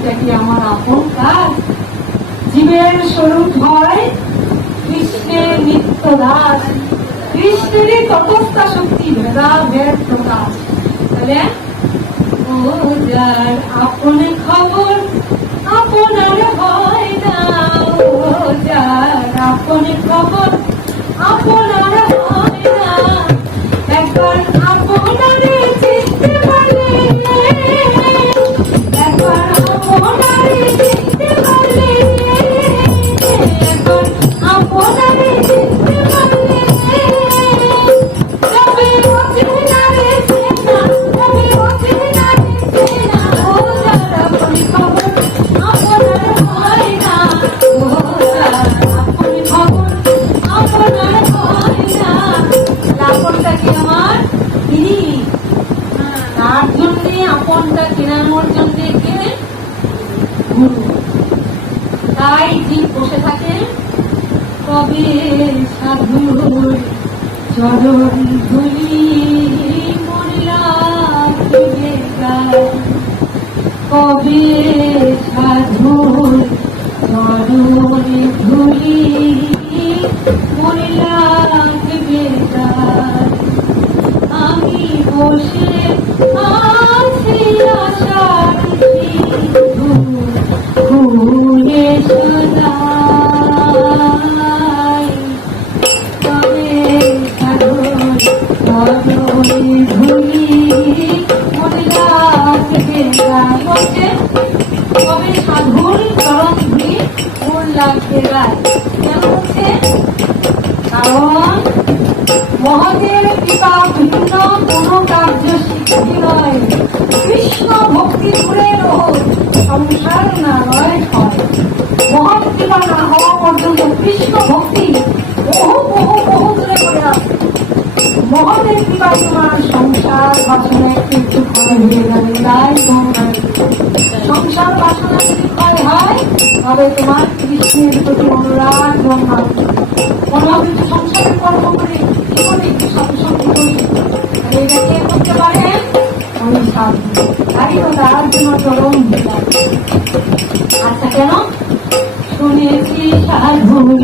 এটা কি আমার আপন কাজ? জীবের স্বরূপ হয় কৃষ্ণের নিত্য দাস কৃষ্ণেরই তটস্থা শক্তি, ভেদা ভেদ প্রকাশ তাহলে ও যার আপন খবর আপনার হয় না ও যার আপন খবর কবে সাধুর চরণ ধুলি কবে সাধুর চরণ ধুলি মরিয়া দিবে আমি বসে আছি আশার সিন্ধু। সংসার না নয় হয় মহৎ পিতা না হওয়া পর্যন্ত কৃষ্ণ ভক্তি বহু বহু বহু দূরে করে আছে মহাদেব পিতা তোমার সংসার বাসনা একটু ক্ষয় হয়ে যাবে তাই সংসার বাসনা যদি ক্ষয় হয় তবে তোমার কৃষ্ণের প্রতি অনুরাগ জন্মাবে কোনো কিছু সংসারের কর্ম করে কি করে সৎসঙ্গ করি তাহলে এটা কে করতে পারে আমি সাধু তাই তো তার জন্য চরম আচ্ছা কেন শুনেছি সাধুর